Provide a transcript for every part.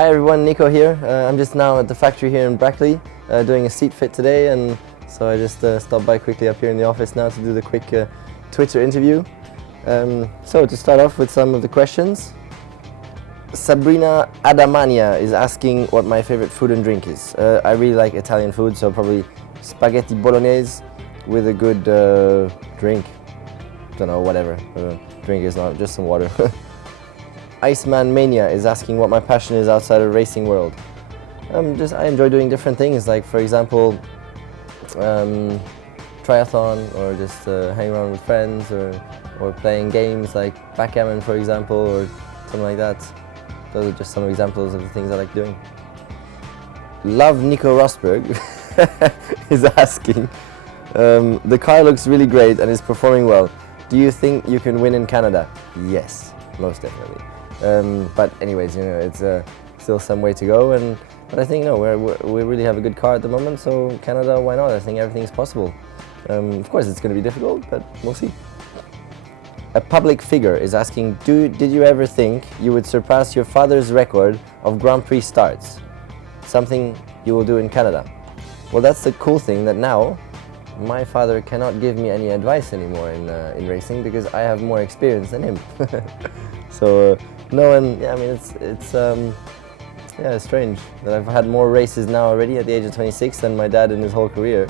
Hi everyone, Nico here. I'm just now at the factory here in Brackley doing a seat fit today, and so I just stopped by quickly up here in the office now to do the quick Twitter interview. So to start off with some of the questions, Sabrina Adamania is asking what my favorite food and drink is. I really like Italian food, so probably spaghetti bolognese with a good drink. Don't know, whatever. Drink is not just some water. Iceman Mania is asking what my passion is outside of the racing world. I enjoy doing different things, like for example triathlon, or just hanging around with friends, or playing games like backgammon for example, or something like that. Those are just some examples of the things I like doing. Love Nico Rosberg is asking, the car looks really great and is performing well. Do you think you can win in Canada? Yes, most definitely. But anyways, you know, it's still some way to go, but I think no, we really have a good car at the moment, so Canada, why not? I think everything's possible. Of course, it's going to be difficult, but we'll see. A public figure is asking, did you ever think you would surpass your father's record of Grand Prix starts? Something you will do in Canada. Well, that's the cool thing, that now my father cannot give me any advice anymore in racing, because I have more experience than him. So no, and yeah, I mean it's strange that I've had more races now already at the age of 26 than my dad in his whole career.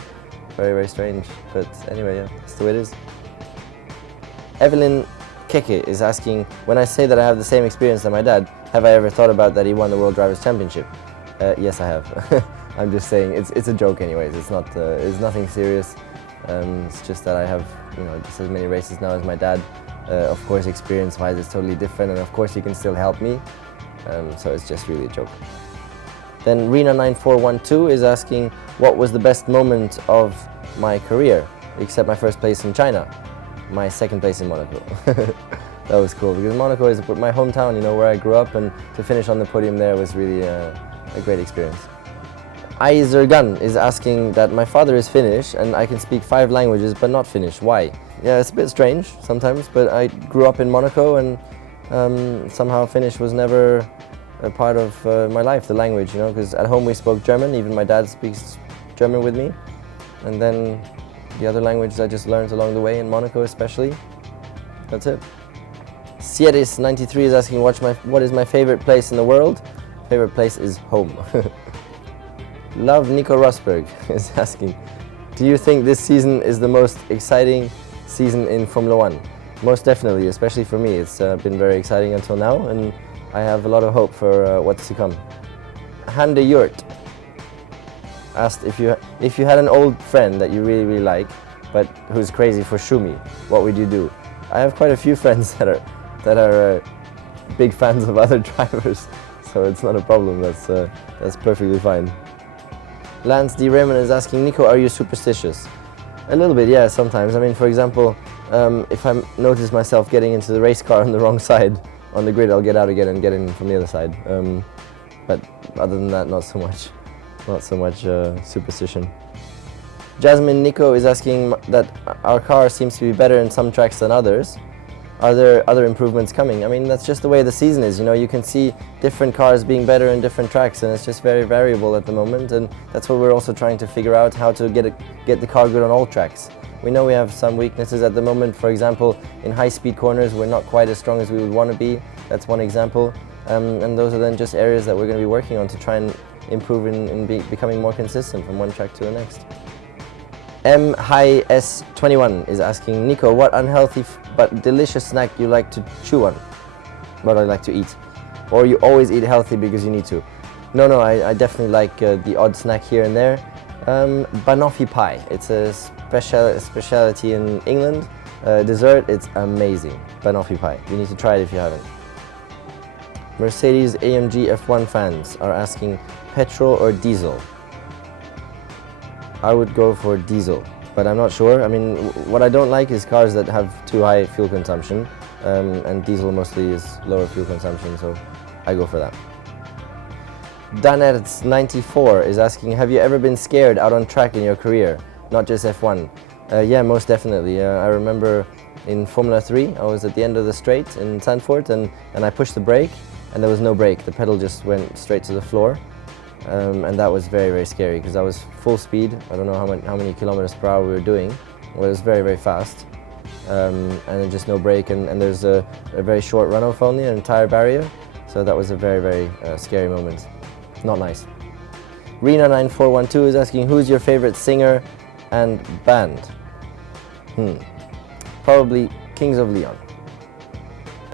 Very, very strange. But anyway, yeah, that's the way it is. Evelyn Keke is asking, when I say that I have the same experience than my dad, have I ever thought about that he won the World Drivers' Championship? Yes, I have. I'm just saying, it's a joke anyways. It's nothing serious. It's just that I have, you know, just as many races now as my dad. Of course, experience-wise, it's totally different, and of course, he can still help me. So it's just really a joke. Then Rena9412 is asking, what was the best moment of my career, except my first place in China? My second place in Monaco. That was cool, because Monaco is my hometown, you know, where I grew up, and to finish on the podium there was really a great experience. Izergan is asking that my father is Finnish and I can speak 5 languages but not Finnish. Why? Yeah, it's a bit strange sometimes, but I grew up in Monaco, and somehow Finnish was never a part of my life, the language, you know, because at home we spoke German, even my dad speaks German with me, and then the other languages I just learned along the way in Monaco especially. That's it. Sieris93 is asking what is my favorite place in the world? Favorite place is home. Love Nico Rosberg is asking, do you think this season is the most exciting season in Formula 1? Most definitely, especially for me. It's been very exciting until now, and I have a lot of hope for what's to come. Hande Yurt asked, if you had an old friend that you really, really like, but who's crazy for Schumi, what would you do? I have quite a few friends that are big fans of other drivers, so it's not a problem. That's perfectly fine. Lance D. Raymond is asking, Nico, are you superstitious? A little bit, yeah, sometimes. I mean, for example, if I notice myself getting into the race car on the wrong side on the grid, I'll get out again and get in from the other side. But other than that, not so much superstition. Jasmine Nico is asking that our car seems to be better in some tracks than others. Are there other improvements coming? I mean, that's just the way the season is, you know, you can see different cars being better in different tracks, and it's just very variable at the moment, and that's what we're also trying to figure out, how to get the car good on all tracks. We know we have some weaknesses at the moment. For example, in high-speed corners, we're not quite as strong as we would want to be. That's one example, and those are then just areas that we're going to be working on to try and improve in becoming more consistent from one track to the next. MHS21 is asking, Nico, what unhealthy but delicious snack you like to chew on? What I like to eat? Or you always eat healthy because you need to? No, I definitely like the odd snack here and there. Banoffee pie, it's a speciality in England. Dessert, it's amazing. Banoffee pie, you need to try it if you haven't. Mercedes-AMG F1 fans are asking, petrol or diesel? I would go for diesel, but I'm not sure. I mean, what I don't like is cars that have too high fuel consumption, and diesel mostly is lower fuel consumption, so I go for that. Danerts94 is asking, have you ever been scared out on track in your career, not just F1? Yeah, most definitely. I remember in Formula 3, I was at the end of the straight in Zandvoort, and I pushed the brake, and there was no brake. The pedal just went straight to the floor, and that was very, very scary because I was full speed. I don't know how many kilometers per hour we were doing. Well, it was very, very fast, and then just no brake, and there's a very short runoff only, an entire barrier, so that was a very, very scary moment. Not nice. Rena9412 is asking, who's your favorite singer and band? Probably Kings of Leon.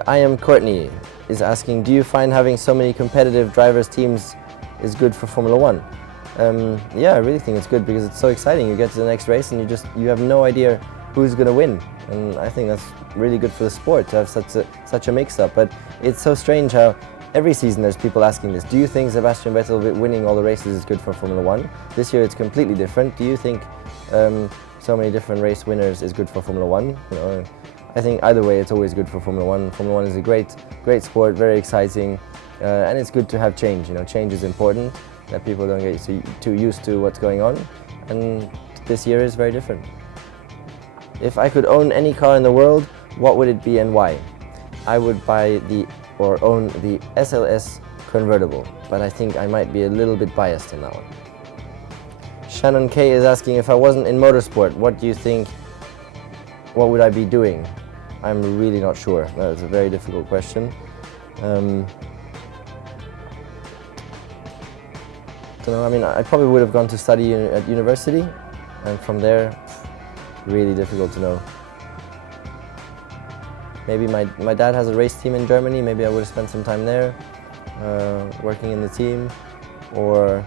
I am Courtney is asking, do you find having so many competitive drivers teams is good for Formula One? Yeah, I really think it's good because it's so exciting. You get to the next race and you have no idea who's going to win, and I think that's really good for the sport to have such a mix-up. But it's so strange how every season there's people asking this. Do you think Sebastian Vettel winning all the races is good for Formula One? This year it's completely different. Do you think so many different race winners is good for Formula One? You know, I think either way it's always good for Formula One. Formula One is a great sport, very exciting, and it's good to have change. You know, change is important, that people don't get too used to what's going on, and this year is very different. If I could own any car in the world, what would it be and why? I would buy own the SLS convertible, but I think I might be a little bit biased in that one. Shannon K is asking, if I wasn't in motorsport, what do you think, what would I be doing? I'm really not sure. That's a very difficult question. Don't know, I mean, I probably would have gone to study at university, and from there, really difficult to know. Maybe my dad has a race team in Germany, maybe I would have spent some time there, working in the team, or,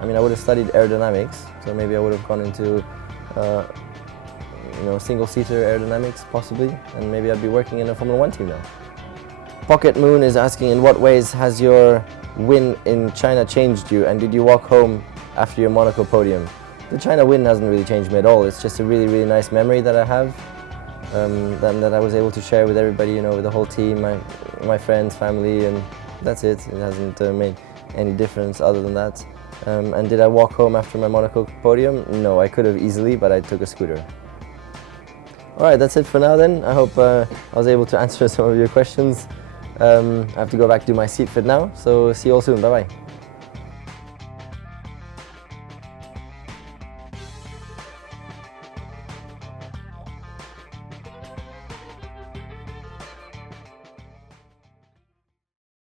I mean, I would have studied aerodynamics, so maybe I would have gone into, single-seater aerodynamics, possibly, and maybe I'd be working in a Formula One team now. Pocket Moon is asking, in what ways has your win in China changed you, and did you walk home after your Monaco podium? The China win hasn't really changed me at all. It's just a really, really nice memory that I have, that I was able to share with everybody, you know, with the whole team, my friends, family, and that's it. It hasn't made any difference other than that. And did I walk home after my Monaco podium? No, I could have easily, but I took a scooter. All right, that's it for now then. I hope I was able to answer some of your questions. I have to go back to do my seat fit now, so see you all soon. Bye-bye.